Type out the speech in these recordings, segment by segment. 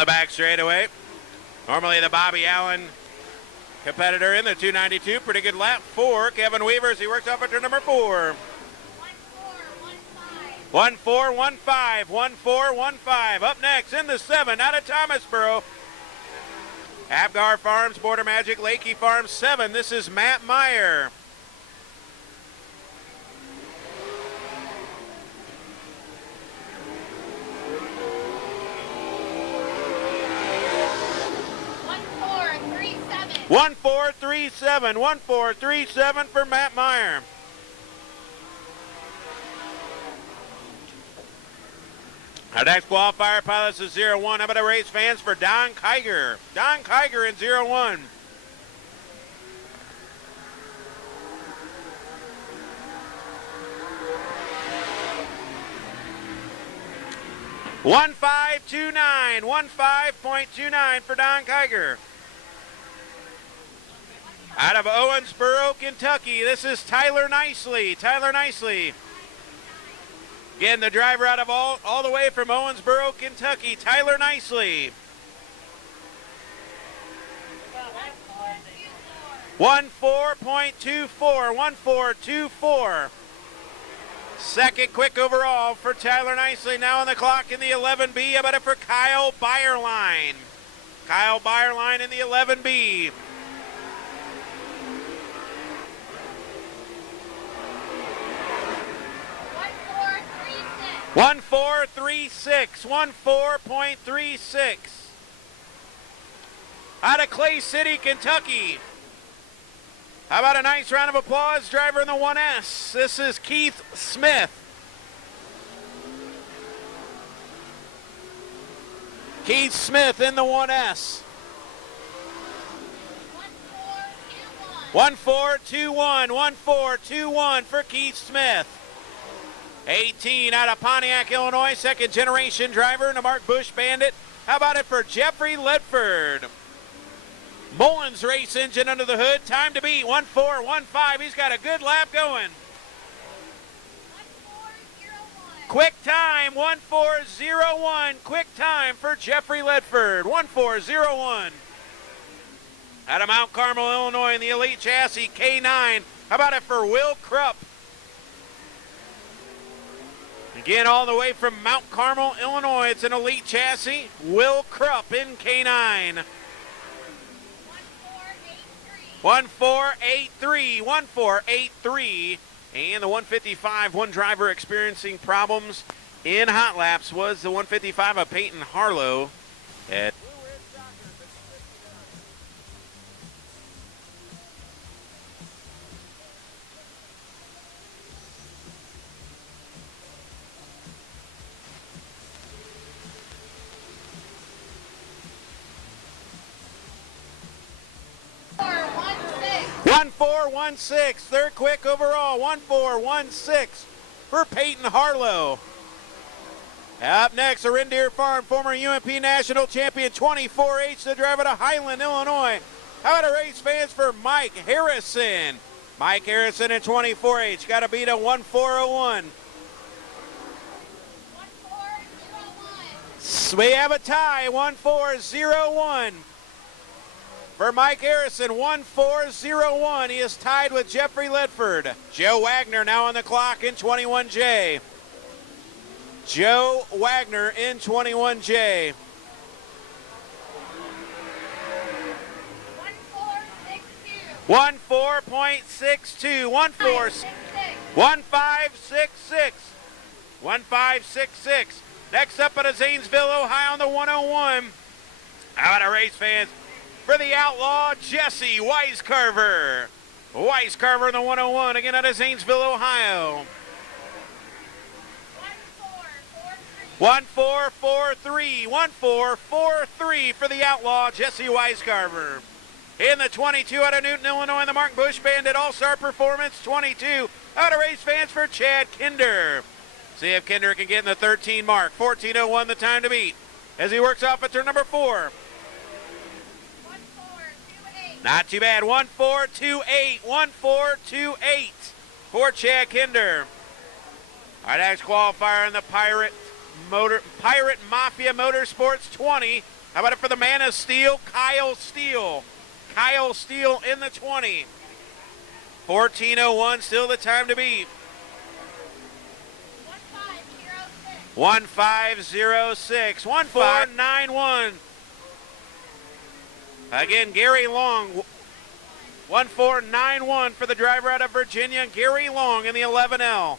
the back straightaway. Normally the Bobby Allen competitor in the 292. Pretty good lap for Kevin Weaver as he works off at turn number 4. 1-4-1-5. 1-4-1-5. Up next in the 7 out of Thomasboro. Apgar Farms, Border Magic, Lakey Farms 7. This is Matt Meyer. One, 4-3-7. 1-4-3-7 for Matt Meyer. Our next qualifier pilots is 0-1. How about a race fans for Don Kiger? Don Kiger in 0-1. One 5.29. 1.5.29 for Don Kiger. Out of Owensboro, Kentucky, this is Tyler Nicely. Tyler Nicely. Again, the driver out of all the way from Owensboro, Kentucky, Tyler Nicely. 1.4.24. 1.4.24. Second quick overall for Tyler Nicely. Now on the clock in the 11B. How about it for Kyle Bayerline? Kyle Bayerline in the 11B. 1.4.36. 1.4.36. Out of Clay City, Kentucky. How about a nice round of applause, driver in the 1S. This is Keith Smith. Keith Smith in the 1S. 1.4.21. 1.4.21 for Keith Smith. 18 out of Pontiac, Illinois, second generation driver in the Mark Bush Bandit. How about it for Jeffrey Ledford? Mullins race engine under the hood. Time to beat 1.4.15. He's got a good lap going. 1.4.01. Quick time 1.4.01. Quick time for Jeffrey Ledford. 1.4.01. Out of Mount Carmel, Illinois in the Elite Chassis K9. How about it for Will Krupp? Again, all the way from Mount Carmel, Illinois, it's an Elite Chassis. Will Krupp in K9. 1.4.83. 1.4.83. And the 155, one driver experiencing problems in hot laps was the 155 of Peyton Harlow. At One 1.4.16, third quick overall, 1.4.16 for Peyton Harlow. Up next, a Reindeer Farm, former UMP National Champion, 24H, the driver to Highland, Illinois. How about a race fans for Mike Harrison? Mike Harrison in 24H, got to beat a 1.4.01. 1.4.01. We have a tie, 1.4.01. For Mike Harrison, 1.4.01. He is tied with Jeffrey Ledford. Joe Wagner now on the clock in 21J. Joe Wagner in 21J. 1.4.62. 1.566. 1.566. Next up at a Zanesville, Ohio on the 101. How about a race fans? For the Outlaw, Jesse Weiscarver. Weiscarver in the 101, again out of Zanesville, Ohio. 1.4.43. 1.4.43 for the Outlaw, Jesse Weiscarver. In the 22 out of Newton, Illinois, the Mark Bush Bandit All-Star Performance 22. Out of race fans for Chad Kinder. See if Kinder can get in the 13 mark. 14.01 the time to beat as he works off at turn number 4. Not too bad. 1.4.28. 1.4.28 for Chad Kinder. Our next qualifier in the Pirate Mafia Motorsports 20. How about it for the man of steel, Kyle Steele? Kyle Steele in the 20. 14:01, still the time to beat. 1506. 1491. Again, Gary Long. 1491 for the driver out of Virginia, Gary Long in the 11L.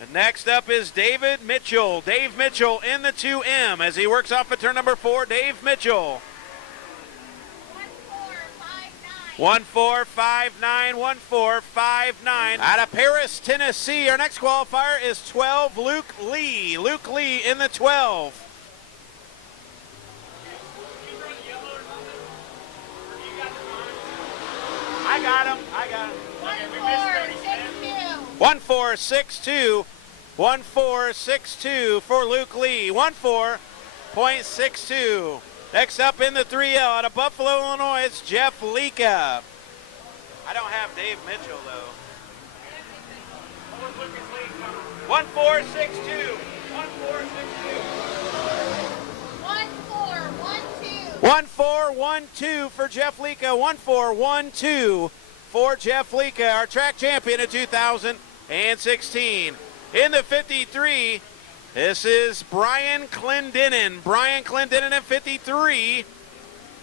And next up is David Mitchell. Dave Mitchell in the 2M as he works off of turn number 4. Dave Mitchell. 1459. 1459. Out of Paris, Tennessee. Our next qualifier is 12, Luke Lee. Luke Lee in the 12. I got him. 1462. 1462 for Luke Lee. 14.62. Next up in the 3L out of Buffalo, Illinois, it's Jeff Lika. I don't have Dave Mitchell, though. 1462. 1462. 1412 for Jeff Lika. 1412 for Jeff Lika, our track champion in 2016. In the 53, this is Brian Clendenin. Brian Clendenin at 53.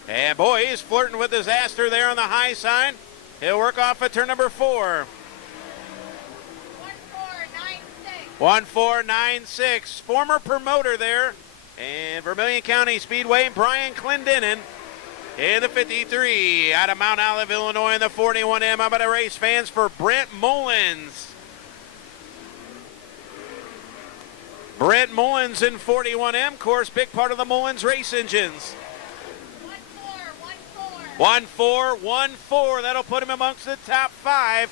And boy, he's flirting with disaster there on the high side. He'll work off at turn number 4. 1496. Former promoter there in Vermilion County Speedway, Brian Clendenin in the 53. Out of Mount Olive, Illinois in the 41M. How about a race fans for Brent Mullins? Brent Mullins in 41M, of course, big part of the Mullins race engines. 1414. That'll put him amongst the top 5.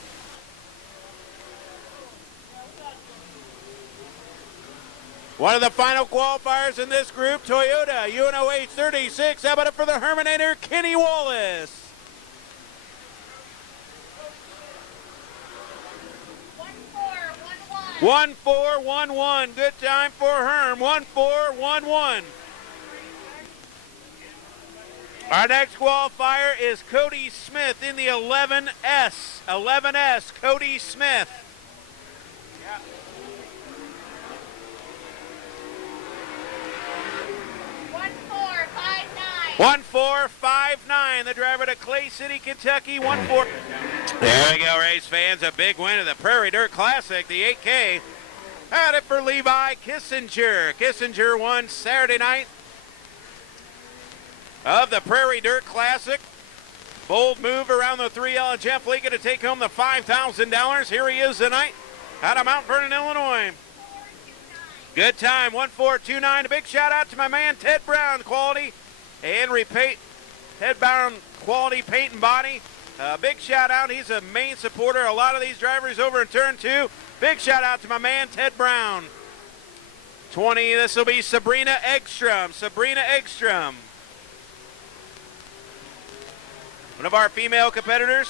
One of the final qualifiers in this group, Toyota UNOH 36. How about it for the Herminator, Kenny Wallace? 1411. Good time for Herm. 1411. Our next qualifier is Cody Smith in the 11S. 11S, Cody Smith. 1459. The driver to Clay City, Kentucky. 14. There we go, race fans. A big win of the Prairie Dirt Classic, the 8K. Had it for Levi Kissinger. Kissinger won Saturday night of the Prairie Dirt Classic. Bold move around the 3L and Jeff Lika to take home the $5,000. Here he is tonight out of Mount Vernon, Illinois. Good time, 1429. A big shout out to my man Ted Brown, quality and repaint. Ted Brown, quality paint and body. Big shout out. He's a main supporter. A lot of these drivers over in turn 2. Big shout out to my man Ted Brown. 20. This will be Sabrina Eggstrom. Sabrina Eggstrom. One of our female competitors.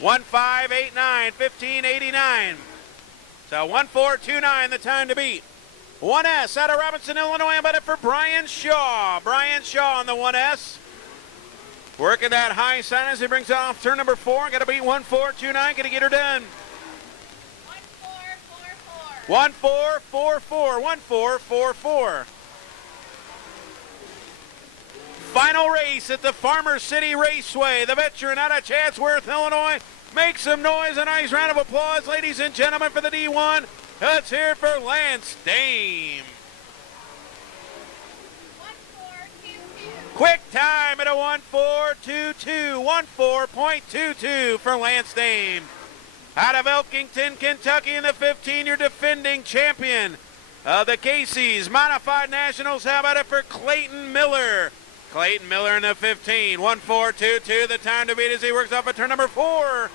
1589. 1589. So 1429, the time to beat. 1S out of Robinson, Illinois. About it for Brian Shaw. Brian Shaw on the 1S. Working that high side as he brings off turn number 4. Got to beat 1429. Going to get her done. 1444. 1444. Final race at the Farmer City Raceway. The veteran out of Chatsworth, Illinois. Make some noise. A nice round of applause, ladies and gentlemen, for the D1. Let's hear it for Lance Dame. Quick time at a 1422. 14.22 for Lance Dame. Out of Elkington, Kentucky in the 15, your defending champion of the Casey's Modified Nationals. How about it for Clayton Miller? Clayton Miller in the 15. 1422, the time to beat as he works off of turn number 4.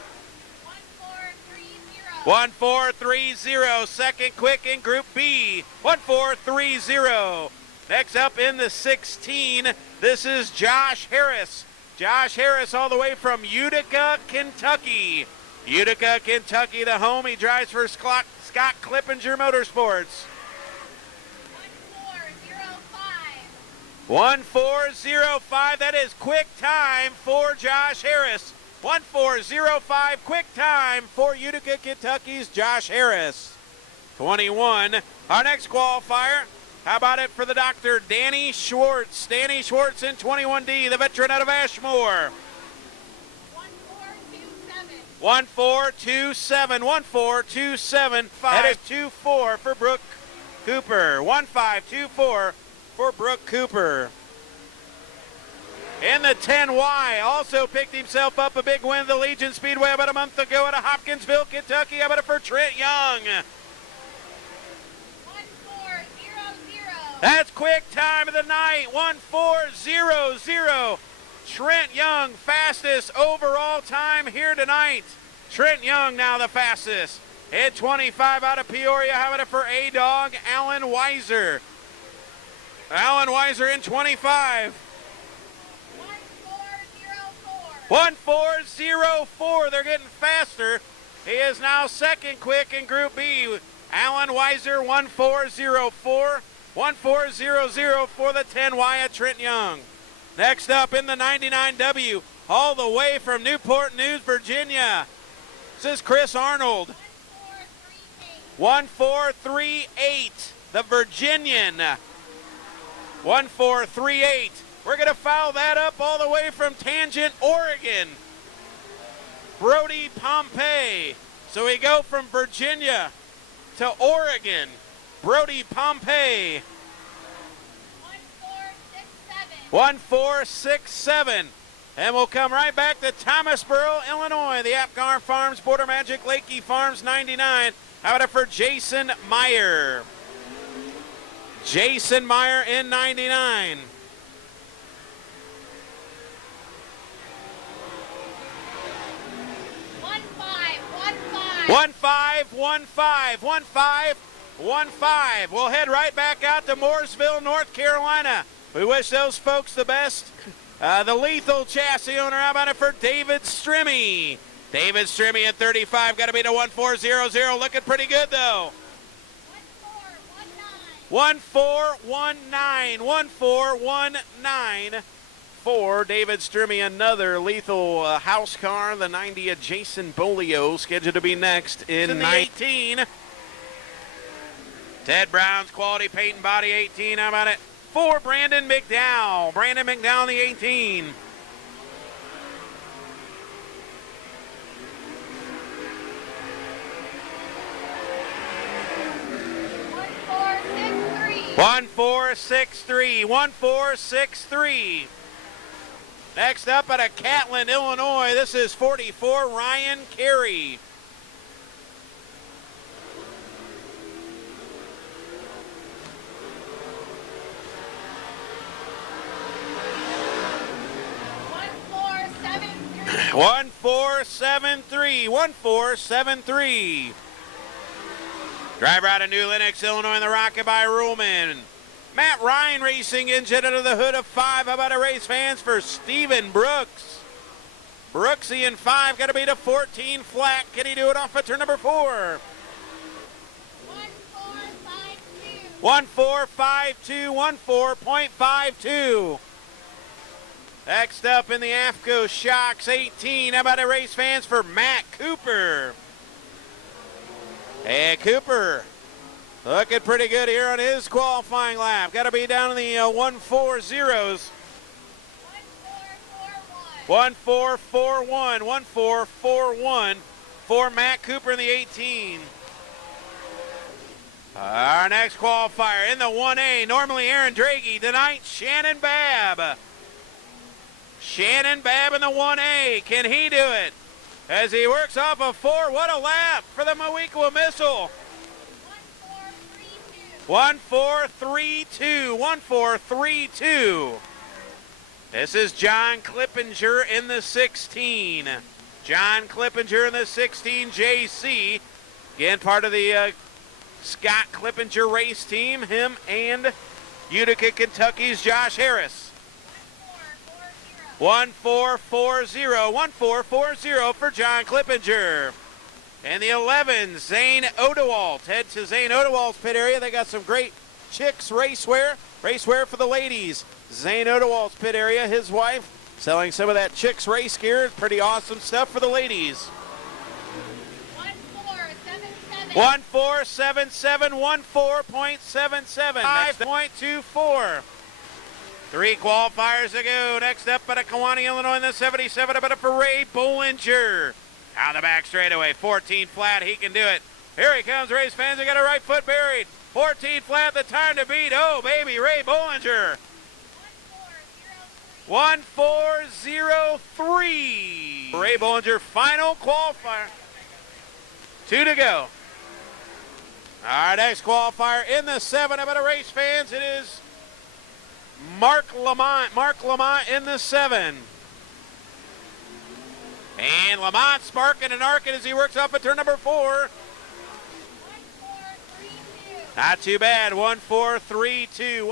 1430. Second quick in Group B. 1430. Next up in the 16, this is Josh Harris. Josh Harris all the way from Utica, Kentucky. Utica, Kentucky, the home. He drives for Scott Clippinger Motorsports. 1405. That is quick time for Josh Harris. 1405 quick time for Utica, Kentucky's Josh Harris. 21. Our next qualifier. How about it for the doctor, Danny Schwartz? Danny Schwartz in 21D, the veteran out of Ashmore. 1427. 1427. That is 24 for Brooke Cooper. 1524 for Brooke Cooper. In the 10Y, also picked himself up a big win at the Legion Speedway about a month ago at Hopkinsville, Kentucky. How about it for Trent Young? 1400. That's quick time of the night, 1400. Trent Young, fastest overall time here tonight. Trent Young now the fastest. At 25 out of Peoria, how about it for A-Dog, Alan Weiser? Alan Weiser in 25. 1404. They're getting faster. He is now second quick in Group B. Alan Weiser, 1404. 1400 for the 10Y at Trent Young. Next up in the 99W, all the way from Newport News, Virginia. This is Chris Arnold. 1438, the Virginian. 1438. We're going to foul that up all the way from Tangent, Oregon. Brody Pompey. So we go from Virginia to Oregon. Brody Pompey. 1467. And we'll come right back to Thomasboro, Illinois. The Apgar Farms, Border Magic, Lakey Farms, 99. How about it for Jason Meyer? Jason Meyer in 99. 1515. We'll head right back out to Mooresville, North Carolina. We wish those folks the best. The Lethal Chassis owner, how about it for David Strimmy? David Strimmy at 35, got to be to 1400. Looking pretty good though. 1419. 1419 for David Strimmy. Another Lethal house car, the 90 of Jason Bolio, scheduled to be next in 19. Ted Brown's Quality Paint and Body 18. How about it for Brandon McDowell? Brandon McDowell, the 18. One four six three. Next up out of Catlin, Illinois, this is 44 Ryan Carey. One four seven three. Driver out of New Lenox, Illinois, in the Rocket by Ruhlman. Matt Ryan Racing engine under the hood of 5. How about a race fans for Stephen Brooks? Brooksy in 5, got to be to 14 flat. Can he do it off of turn number 4? 1452. 14.52. Next up in the AFCO Shocks 18. How about a race fans for Matt Cooper? Hey, Cooper, looking pretty good here on his qualifying lap. Got to be down in the 140s. 1441. 1441 for Matt Cooper in the 18. Our next qualifier in the 1A, normally Aaron Draghi. Tonight, Shannon Babb. Shannon Babb in the 1A. Can he do it? As he works off of 4, what a lap for the Moequa Missile. 1432. 1432. This is John Clippinger in the 16. John Clippinger in the 16 JC. Again, part of the Scott Clippinger race team. Him and Utica, Kentucky's Josh Harris. 1440. 1440 for John Clippinger. And the 11, Zane Odewalt. Head to Zane Odewalt's pit area. They got some great Chicks racewear. Racewear for the ladies. Zane Odewald's pit area, his wife, selling some of that Chicks race gear. Pretty awesome stuff for the ladies. 1477, 14.77, 5.24. 3 qualifiers to go. Next up at Kewanee, Illinois in the 77, about for Ray Bollinger. On the back straightaway, 14 flat, he can do it. Here he comes, race fans, he got a right foot buried. 14 flat, the time to beat. Oh, baby, Ray Bollinger. 1403. Ray Bollinger, final qualifier. 2 to go. Our next qualifier in the 7, about race fans, it is Mark Lamont. Mark Lamont in the 7. And Lamont sparking and arcing as he works up at turn number 4. 1432. Not too bad. 1432.